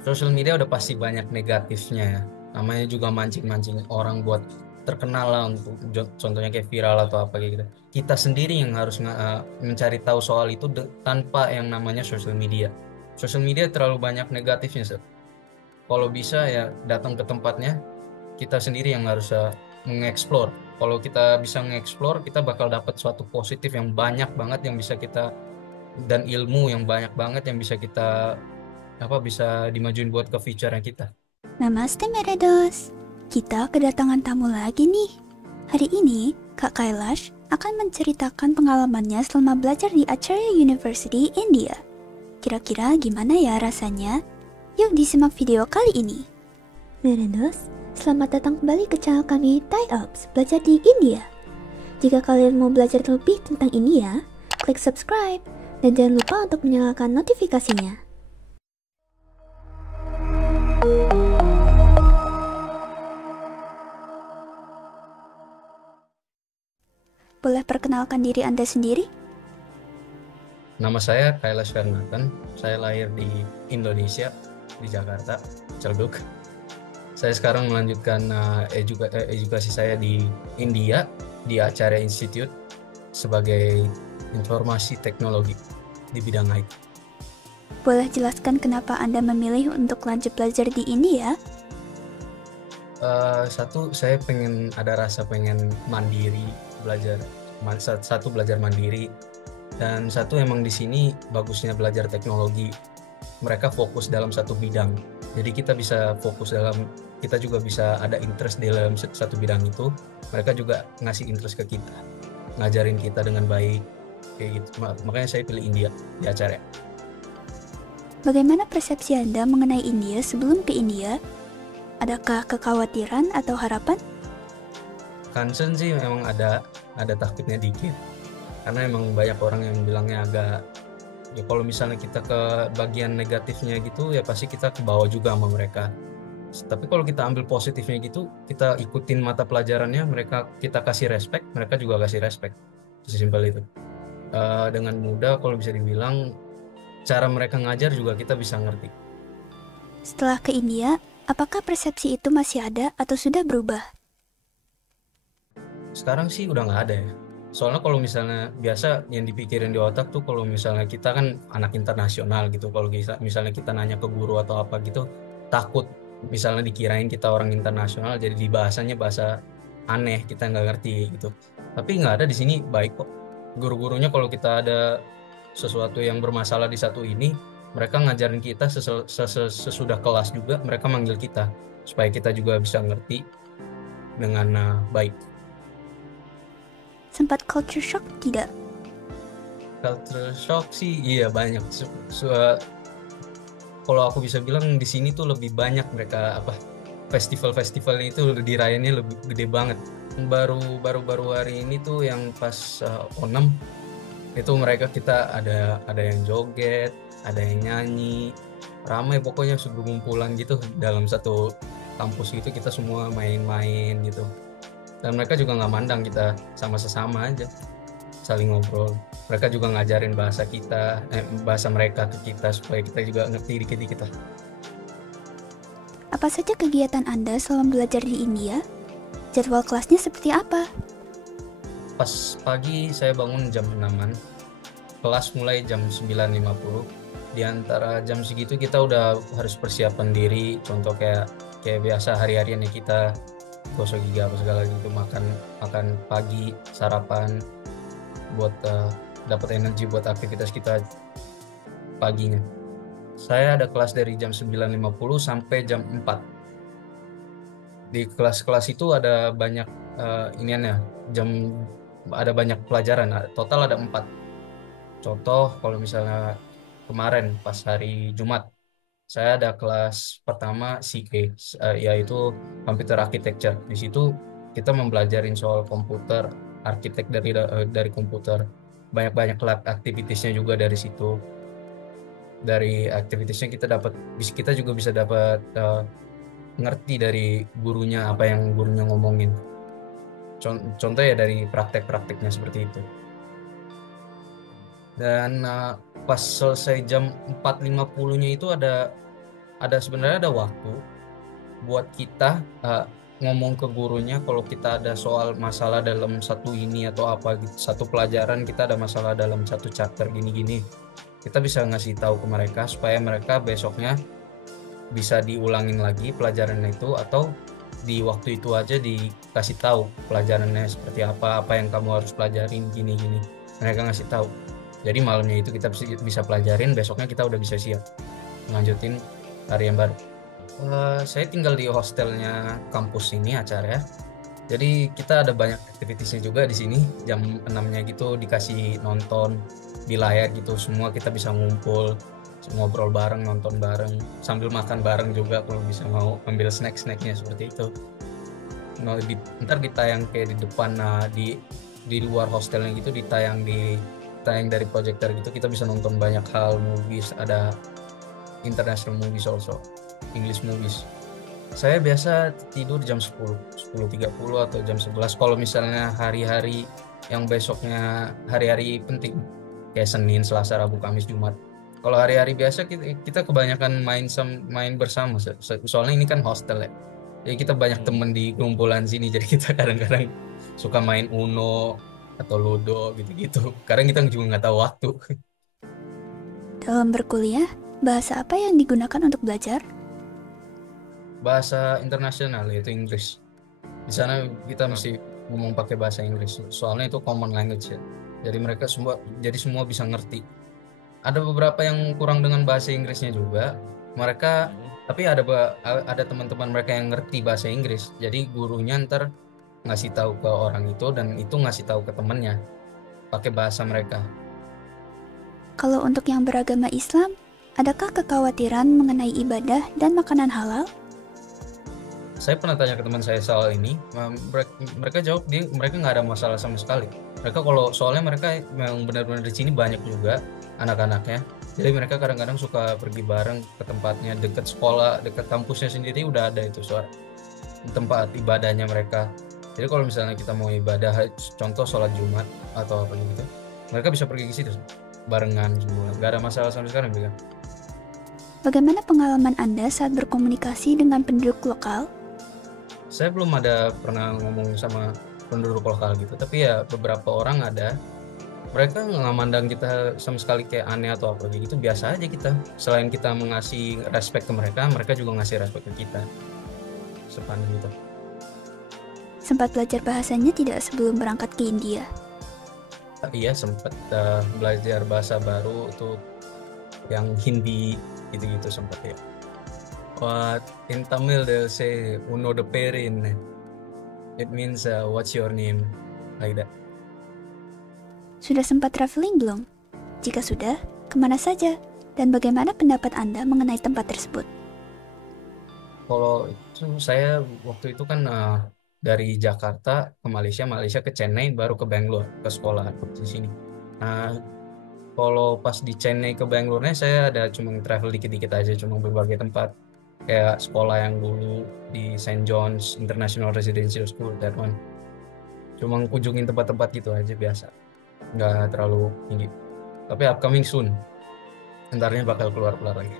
Sosial media udah pasti banyak negatifnya ya. Namanya juga mancing-mancing orang buat terkenal lah, untuk contohnya kayak viral atau apa kayak gitu. Kita sendiri yang harus mencari tahu soal itu tanpa yang namanya sosial media. Sosial media terlalu banyak negatifnya, Seth. Kalau bisa ya datang ke tempatnya, kita sendiri yang harus mengeksplor. Kalau kita bisa mengeksplor, kita bakal dapat suatu positif yang banyak banget yang bisa kita, dan ilmu yang banyak banget yang bisa kita bisa dimajuin buat ke future-nya kita. Namaste Meredos. Kita kedatangan tamu lagi nih. Hari ini, Kak Kailash akan menceritakan pengalamannya selama belajar di Acharya University, India. Kira-kira gimana ya rasanya? Yuk disimak video kali ini. Meredos, selamat datang kembali ke channel kami Thai Ops Belajar di India. Jika kalian mau belajar lebih tentang India, klik subscribe dan jangan lupa untuk menyalakan notifikasinya. Boleh perkenalkan diri Anda sendiri? Nama saya Kailash Fernathan. Saya lahir di Indonesia, di Jakarta, Celduk. Saya sekarang melanjutkan edukasi saya di India, di Acharya Institute sebagai informasi teknologi di bidang IT. Boleh jelaskan kenapa Anda memilih untuk lanjut belajar di India? Satu, saya ada rasa pengen mandiri belajar. Satu, belajar mandiri, dan satu, emang di sini bagusnya belajar teknologi. Mereka fokus dalam satu bidang, jadi kita bisa fokus kita juga bisa ada interest dalam satu bidang itu. Mereka juga ngasih interest ke kita, ngajarin kita dengan baik kayak gitu. Makanya saya pilih India di acara. Bagaimana persepsi Anda mengenai India sebelum ke India? Adakah kekhawatiran atau harapan? Concern sih memang ada takutnya dikit, karena emang banyak orang yang bilangnya agak, ya kalau misalnya kita ke bagian negatifnya gitu ya pasti kita ke bawah juga sama mereka. Tapi kalau kita ambil positifnya gitu, kita ikutin mata pelajarannya, kita kasih respect, mereka juga kasih respect. Sesimpel itu. Dengan mudah kalau bisa dibilang, cara mereka ngajar juga kita bisa ngerti. Setelah ke India, apakah persepsi itu masih ada atau sudah berubah? Sekarang sih udah nggak ada ya. Soalnya kalau misalnya biasa yang dipikirin di otak tuh, kalau misalnya kita kan anak internasional gitu, kalau misalnya kita nanya ke guru atau apa gitu, takut misalnya dikirain kita orang internasional, jadi di bahasanya bahasa aneh, kita nggak ngerti gitu. Tapi nggak ada, di sini baik kok. Guru-gurunya kalau kita ada sesuatu yang bermasalah di satu ini, mereka ngajarin kita sesudah kelas juga, mereka manggil kita supaya kita juga bisa ngerti dengan baik. Sempat culture shock tidak? Culture shock sih iya banyak. Kalau aku bisa bilang di sini tuh lebih banyak mereka festivalnya itu dirayainnya lebih gede banget. Baru hari ini tuh yang pas Onam itu kita ada yang joget, ada yang nyanyi, ramai pokoknya segerumpulan gitu dalam satu kampus gitu, kita semua main-main gitu. Dan mereka juga nggak mandang, kita sama sesama aja saling ngobrol. Mereka juga ngajarin bahasa mereka ke kita supaya kita juga ngerti dikit-dikit lah. Apa saja kegiatan Anda selama belajar di India? Jadwal kelasnya seperti apa? Pas pagi saya bangun jam 6-an, kelas mulai jam 9.50. Di antara jam segitu kita udah harus persiapan diri, contoh kayak biasa hari-hariannya kita gosok gigi apa segala gitu, makan makan pagi, sarapan buat dapat energi buat aktivitas kita paginya. Saya ada kelas dari jam 9.50 sampai jam 4. Di kelas-kelas itu ada banyak iniannya, ada banyak pelajaran, total ada 4. Contoh kalau misalnya kemarin pas hari Jumat, saya ada kelas pertama CA, yaitu Computer Architecture. Di situ kita mempelajarin soal komputer, arsitek dari komputer. Banyak-banyak lab activitiesnya juga dari situ. Dari activitiesnya kita juga bisa dapat ngerti dari gurunya apa yang gurunya ngomongin. Contoh ya dari praktek-prakteknya seperti itu. Dan pas selesai jam 4.50-nya itu ada sebenarnya ada waktu buat kita ngomong ke gurunya kalau kita ada soal masalah dalam satu ini atau apa gitu, satu pelajaran kita ada masalah dalam satu chapter gini-gini. Kita bisa ngasih tahu ke mereka supaya mereka besoknya bisa diulangin lagi pelajarannya itu, atau di waktu itu aja dikasih tahu pelajarannya seperti apa, apa yang kamu harus pelajarin gini-gini. Mereka ngasih tahu. Jadi malamnya itu kita bisa pelajarin, besoknya kita udah bisa siap lanjutin hari yang baru. Saya tinggal di hostelnya kampus ini acara ya. Jadi kita ada banyak aktivitasnya juga di sini. Jam 6-nya gitu dikasih nonton di layar gitu. Semua kita bisa ngumpul, ngobrol bareng, nonton bareng, sambil makan bareng juga kalau bisa mau ambil snack-snacknya seperti itu. Nah, ntar ditayang kayak di depan, di luar hostelnya gitu ditayang dari proyektor gitu. Kita bisa nonton banyak hal, movies, ada international movies also, English movies. Saya biasa tidur jam 10:30 atau jam 11 kalau misalnya hari-hari yang besoknya hari-hari penting kayak Senin, Selasa, Rabu, Kamis, Jumat. Kalau hari-hari biasa kita kebanyakan main bersama, soalnya ini kan hostel ya. Jadi kita banyak temen di kumpulan sini, jadi kita kadang-kadang suka main Uno atau Ludo gitu-gitu. Kadang kita juga nggak tahu waktu. Dalam berkuliah, bahasa apa yang digunakan untuk belajar? Bahasa internasional yaitu Inggris. Di sana kita mesti ngomong pakai bahasa Inggris, soalnya itu common language ya. Jadi semua bisa ngerti. Ada beberapa yang kurang dengan bahasa Inggrisnya juga. Mereka tapi ada teman-teman mereka yang ngerti bahasa Inggris. Jadi gurunya ntar ngasih tahu ke orang itu dan itu ngasih tahu ke temennya pakai bahasa mereka. Kalau untuk yang beragama Islam, adakah kekhawatiran mengenai ibadah dan makanan halal? Saya pernah tanya ke teman saya soal ini, mereka jawab mereka nggak ada masalah sama sekali. Soalnya mereka memang benar-benar di sini banyak juga anak-anaknya, jadi mereka kadang-kadang suka pergi bareng ke tempatnya dekat sekolah, dekat kampusnya sendiri udah ada itu tempat ibadahnya mereka. Jadi kalau misalnya kita mau ibadah, contoh sholat Jumat atau apa gitu, mereka bisa pergi ke situ barengan semua, nggak ada masalah sama sekali mereka. Bagaimana pengalaman Anda saat berkomunikasi dengan penduduk lokal? Saya belum ada pernah ngomong sama penduduk lokal gitu, tapi ya beberapa orang ada. Mereka nggak mandang kita sama sekali kayak aneh atau apa gitu, biasa aja kita. Selain kita mengasih respect ke mereka, mereka juga ngasih respect ke kita. Sepandang itu. Sempat belajar bahasanya tidak sebelum berangkat ke India? Iya, sempat belajar bahasa baru itu yang Hindi gitu-gitu sempat ya. In Tamil they'll say uno de perin. It means what's your name, like that. Sudah sempat traveling belum? Jika sudah, kemana saja? Dan bagaimana pendapat Anda mengenai tempat tersebut? Kalau itu saya waktu itu kan dari Jakarta ke Malaysia ke Chennai, baru ke Bangalore ke sekolah di sini. Nah, kalau pas di Chennai ke Bangalore-nya saya ada cuma travel dikit-dikit aja, cuma berbagai tempat. Kayak sekolah yang dulu di Saint John's International Residential School, that one. Cuma kunjungin tempat-tempat gitu aja biasa, nggak terlalu tinggi. Tapi upcoming soon, entarnya bakal keluar lagi.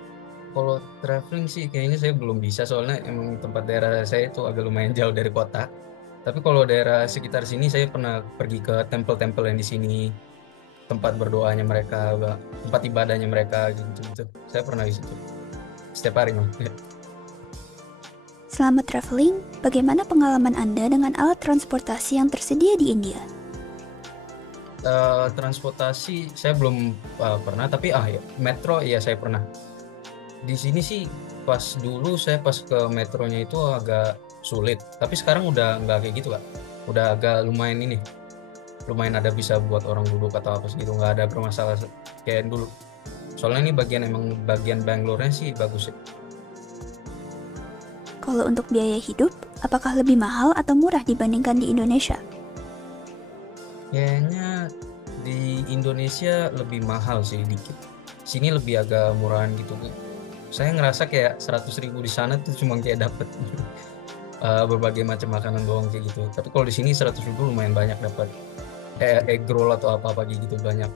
Kalau traveling sih kayaknya saya belum bisa, soalnya emang tempat daerah saya itu agak lumayan jauh dari kota. Tapi kalau daerah sekitar sini saya pernah pergi ke tempel-tempel yang di sini, tempat berdoanya mereka, tempat ibadahnya mereka gitu. Saya pernah di situ setiap hari. Selama traveling, bagaimana pengalaman Anda dengan alat transportasi yang tersedia di India? Transportasi saya belum pernah, tapi ya, metro ya saya pernah. Di sini sih pas ke metronya itu agak sulit, tapi sekarang udah nggak kayak gitu Kak. Udah agak lumayan ada bisa buat orang duduk atau apa segitu, nggak ada bermasalah kayak dulu. Soalnya ini bagian Bangalore-nya sih bagus ya. Kalau untuk biaya hidup, apakah lebih mahal atau murah dibandingkan di Indonesia? Kayaknya di Indonesia lebih mahal sih dikit. Sini lebih agak murahan gitu. Saya ngerasa kayak 100.000 di sana tuh cuma kayak dapet berbagai macam makanan doang kayak gitu. Tapi kalau di sini 100.000 lumayan banyak dapat egg roll atau apa-apa gitu banyak.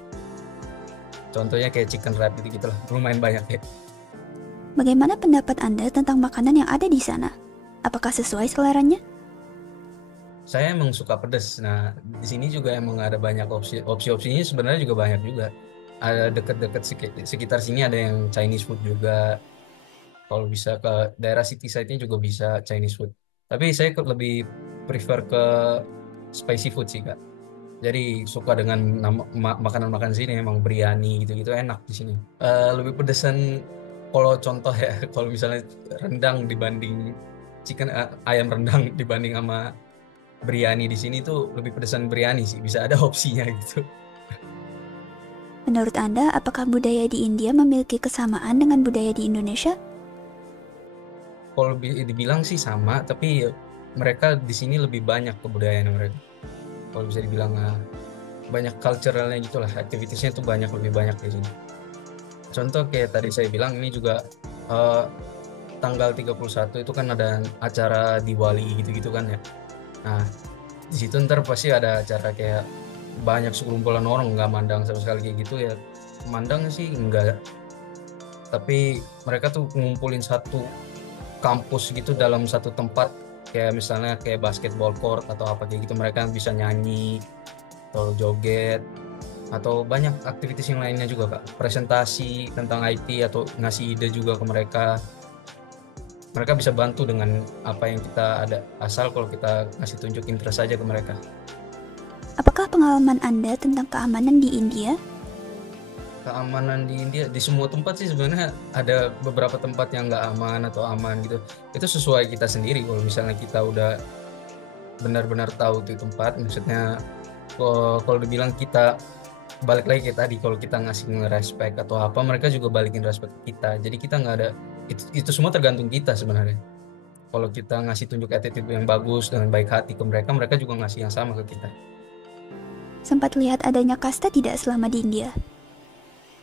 Contohnya kayak chicken wrap gitu lah, lumayan banyak ya. Bagaimana pendapat Anda tentang makanan yang ada di sana? Apakah sesuai seleranya? Saya emang suka pedas. Nah, di sini juga emang ada banyak opsi-opsinya sebenarnya juga banyak juga. Ada dekat-dekat sekitar sini ada yang Chinese food juga. Kalau bisa ke daerah city side-nya juga bisa Chinese food. Tapi saya lebih prefer ke spicy food sih, Kak. Jadi suka dengan makanan-makanan sini emang biryani gitu-gitu enak di sini. Lebih pedesan kalau contoh ya, kalau misalnya rendang dibanding ayam rendang dibanding sama biryani di sini tuh lebih pedesan biryani sih, bisa ada opsinya gitu. Menurut Anda, apakah budaya di India memiliki kesamaan dengan budaya di Indonesia? Kalau dibilang sih sama, tapi mereka di sini lebih banyak kebudayaan mereka. Kalau bisa dibilang banyak culturalnya gitulah, aktivitasnya tuh lebih banyak di sini. Contoh kayak tadi saya bilang ini juga eh, tanggal 31 itu kan ada acara Diwali gitu-gitu kan ya. Nah, di situ ntar pasti ada acara kayak banyak sekumpulan orang nggak mandang sama sekali kayak gitu ya. Mandang sih enggak, tapi mereka tuh ngumpulin satu kampus gitu dalam satu tempat, kayak misalnya kayak basketball court atau apa kayak gitu, mereka bisa nyanyi atau joget atau banyak aktivitas yang lainnya juga, Kak. Presentasi tentang IT atau ngasih ide juga ke mereka. Mereka bisa bantu dengan apa yang kita ada, asal kalau kita ngasih tunjuk interest saja ke mereka. Apakah pengalaman Anda tentang keamanan di India? Keamanan di India di semua tempat sih sebenarnya, ada beberapa tempat yang nggak aman atau aman gitu. Itu sesuai kita sendiri. Kalau misalnya kita udah benar-benar tahu itu tempat, maksudnya kalau dibilang kita balik lagi kayak tadi, kalau kita ngasih respect atau apa, mereka juga balikin respect ke kita. Jadi kita nggak ada, itu semua tergantung kita sebenarnya. Kalau kita ngasih tunjuk attitude yang bagus dengan baik hati ke mereka, mereka juga ngasih yang sama ke kita. Sempat lihat adanya kasta tidak selama di India?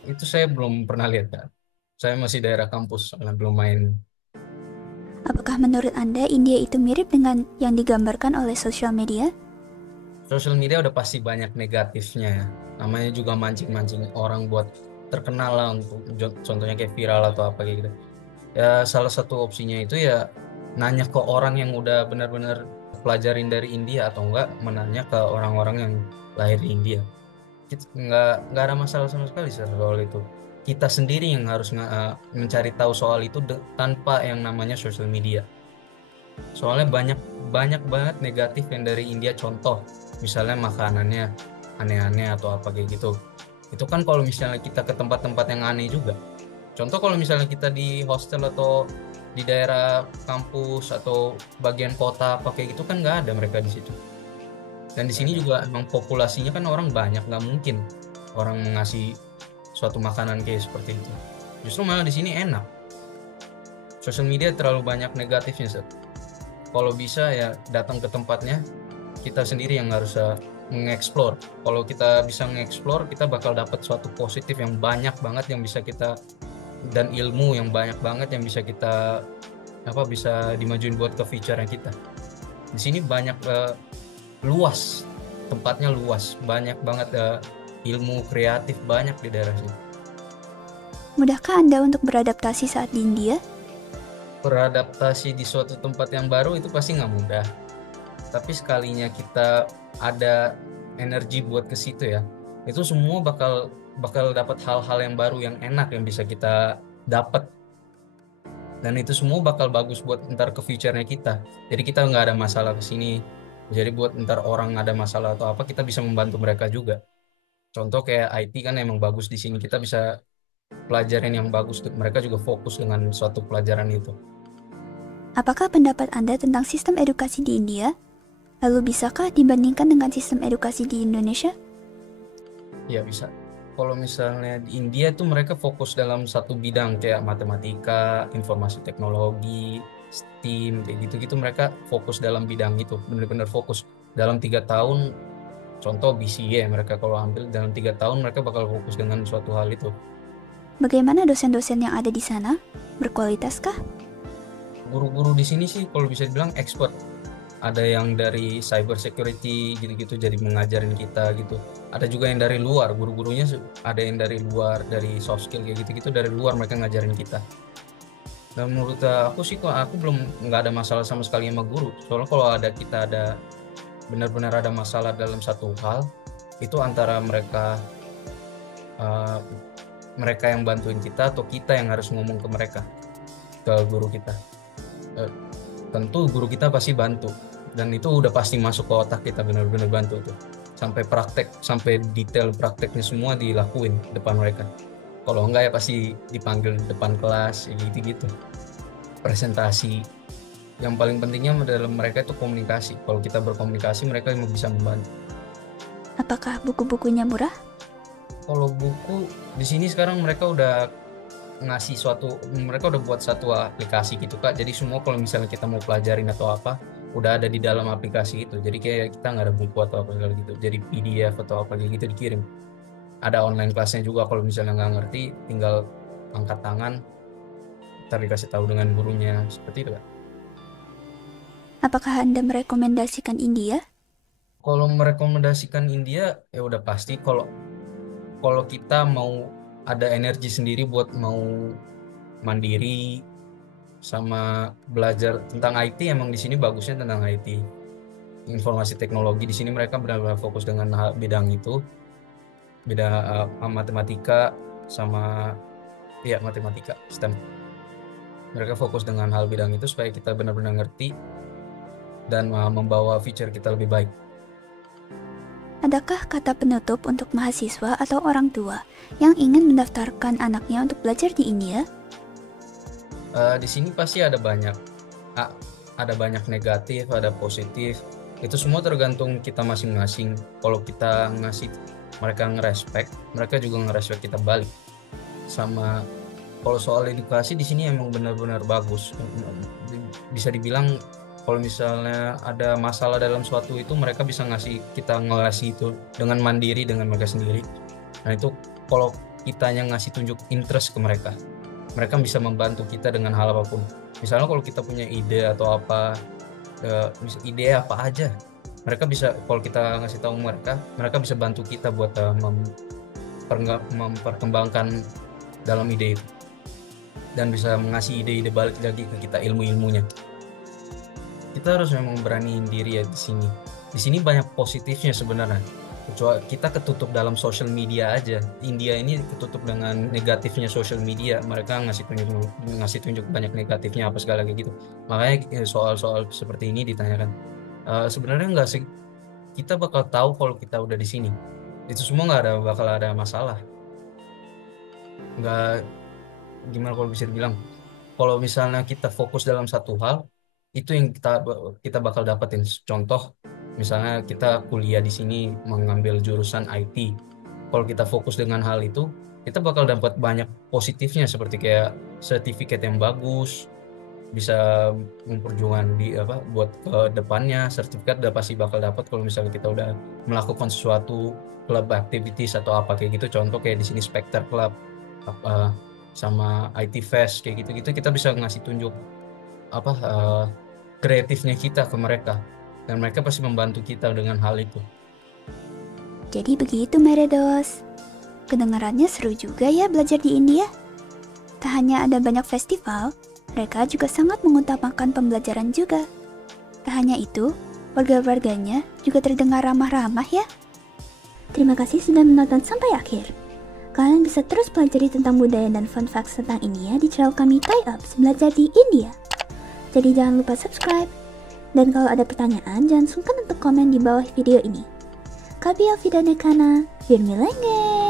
Itu saya belum pernah lihat, Kak. Saya masih daerah kampus, belum main. Apakah menurut Anda India itu mirip dengan yang digambarkan oleh sosial media? Sosial media udah pasti banyak negatifnya ya. Namanya juga mancing-mancing orang buat terkenal lah, untuk contohnya kayak viral atau apa kayak gitu. Ya salah satu opsinya itu ya nanya ke orang yang udah benar-benar pelajarin dari India, atau enggak menanya ke orang-orang yang lahir di India. Nggak ada masalah sama sekali soal itu. Kita sendiri yang harus mencari tahu soal itu tanpa yang namanya sosial media. Soalnya banyak banyak banget negatif yang dari India. Contoh misalnya makanannya aneh-aneh atau apa kayak gitu. Itu kan kalau misalnya kita ke tempat-tempat yang aneh juga. Contoh kalau misalnya kita di hostel atau di daerah kampus atau bagian kota pakai gitu kan nggak ada mereka di situ. Dan di sini juga emang populasinya kan orang banyak, nggak mungkin orang mengasih suatu makanan kayak seperti itu. Justru malah di sini enak. Sosial media terlalu banyak negatifnya, Seth. Kalau bisa ya datang ke tempatnya, kita sendiri yang harus mengeksplor. Kalau kita bisa mengeksplor, kita bakal dapat suatu positif yang banyak banget yang bisa kita, dan ilmu yang banyak banget yang bisa kita bisa dimajuin buat ke future-nya kita. Di sini banyak luas, tempatnya luas, banyak banget ilmu kreatif banyak di daerah sini. Mudahkah Anda untuk beradaptasi saat di India? Beradaptasi di suatu tempat yang baru itu pasti nggak mudah. Tapi sekalinya kita ada energi buat ke situ ya, itu semua bakal dapat hal-hal yang baru yang enak yang bisa kita dapat. Dan itu semua bakal bagus buat ntar ke future-nya kita. Jadi kita nggak ada masalah ke sini. Jadi buat ntar orang ada masalah atau apa, kita bisa membantu mereka juga. Contoh kayak IT kan emang bagus di sini, kita bisa pelajaran yang bagus, mereka juga fokus dengan suatu pelajaran itu. Apakah pendapat Anda tentang sistem edukasi di India? Lalu bisakah dibandingkan dengan sistem edukasi di Indonesia? Ya bisa. Kalau misalnya di India tuh mereka fokus dalam satu bidang kayak matematika, informasi teknologi, STEAM, kayak gitu-gitu, mereka fokus dalam bidang itu, benar-benar fokus. Dalam 3 tahun, contoh BCA, mereka kalau ambil dalam 3 tahun mereka bakal fokus dengan suatu hal itu. Bagaimana dosen-dosen yang ada di sana? Berkualitaskah? Guru-guru di sini sih kalau bisa dibilang expert. Ada yang dari cyber security gitu-gitu jadi mengajarin kita gitu. Ada juga yang dari luar, guru-gurunya ada yang dari luar, dari soft skill kayak gitu-gitu, dari luar mereka ngajarin kita. Dan menurut aku sih kok aku belum nggak ada masalah sama sekali sama guru. Soalnya kalau kita ada benar-benar ada masalah dalam satu hal, itu antara eh, mereka yang bantuin kita atau kita yang harus ngomong ke mereka, ke guru kita. Eh, Tentu guru kita pasti bantu, dan itu udah pasti masuk ke otak kita, benar-benar bantu tuh. Sampai praktek, sampai detail prakteknya semua dilakuin depan mereka. Kalau enggak ya pasti dipanggil depan kelas, ya gitu-gitu. Presentasi. Yang paling pentingnya dalam mereka itu komunikasi. Kalau kita berkomunikasi, mereka bisa membantu. Apakah buku-bukunya murah? Kalau buku di sini sekarang mereka udah mereka udah buat satu aplikasi gitu Kak. Jadi semua kalau misalnya kita mau pelajarin atau apa, udah ada di dalam aplikasi itu. Jadi kayak kita nggak ada buku atau apa segala gitu. Jadi PDF atau apa gitu dikirim. Ada online kelasnya juga, kalau misalnya nggak ngerti tinggal angkat tangan, ntar dikasih tahu dengan gurunya, seperti itu Kak. Apakah Anda merekomendasikan India? Kalau merekomendasikan India ya udah pasti, kalau kalau kita mau ada energi sendiri buat mau mandiri sama belajar tentang IT, emang di sini bagusnya tentang IT, informasi teknologi. Di sini mereka benar-benar fokus dengan bidang itu, bidang matematika sama ya matematika STEM. Mereka fokus dengan hal bidang itu supaya kita benar-benar ngerti dan membawa future kita lebih baik. Adakah kata penutup untuk mahasiswa atau orang tua yang ingin mendaftarkan anaknya untuk belajar di India? Di sini pasti ada banyak negatif, ada positif. Itu semua tergantung kita masing-masing. Kalau kita ngasih mereka ngerespek, mereka juga ngerespek kita balik. Sama kalau soal edukasi di sini emang benar-benar bagus. Bisa dibilang kalau misalnya ada masalah dalam suatu itu, mereka bisa ngasih itu dengan mandiri dengan mereka sendiri. Nah itu kalau kitanya ngasih tunjuk interest ke mereka, mereka bisa membantu kita dengan hal apapun. Misalnya kalau kita punya ide atau apa, ide apa aja, mereka bisa, kalau kita ngasih tahu mereka, mereka bisa bantu kita buat memperkembangkan dalam ide itu, dan bisa mengasih ide-ide balik lagi ke kita, ilmu-ilmunya. Kita harus memang beraniin diri ya di sini. Di sini banyak positifnya sebenarnya. Kecuali kita ketutup dalam social media aja. India ini ketutup dengan negatifnya social media. Mereka ngasih tunjuk banyak negatifnya apa segala kayak gitu. Makanya soal-soal seperti ini ditanyakan. Sebenarnya nggak sih, kita bakal tahu kalau kita udah di sini. Itu semua bakal ada masalah. Nggak, gimana kalau bisa dibilang, kalau misalnya kita fokus dalam satu hal, itu yang kita bakal dapetin. Contoh misalnya kita kuliah di sini mengambil jurusan IT, kalau kita fokus dengan hal itu, kita bakal dapat banyak positifnya, seperti kayak sertifikat yang bagus, bisa memperjuangkan di apa buat ke depannya. Sertifikat udah pasti bakal dapat kalau misalnya kita udah melakukan sesuatu club activities atau apa kayak gitu. Contoh kayak di sini Spectre Club, apa, sama IT Fest kayak gitu-gitu, kita bisa ngasih tunjuk apa kreatifnya kita ke mereka, dan mereka pasti membantu kita dengan hal itu. Jadi begitu Meredos. Kedengarannya seru juga ya belajar di India. Tak hanya ada banyak festival, mereka juga sangat mengutamakan pembelajaran juga. Tak hanya itu, warga-warganya juga terdengar ramah-ramah ya. Terima kasih sudah menonton sampai akhir. Kalian bisa terus pelajari tentang budaya dan fun facts tentang India di channel kami Tie Ups Belajar di India. Jadi jangan lupa subscribe. Dan kalau ada pertanyaan, jangan sungkan untuk komen di bawah video ini. Kabi Alfida Nekana, Firmilenge.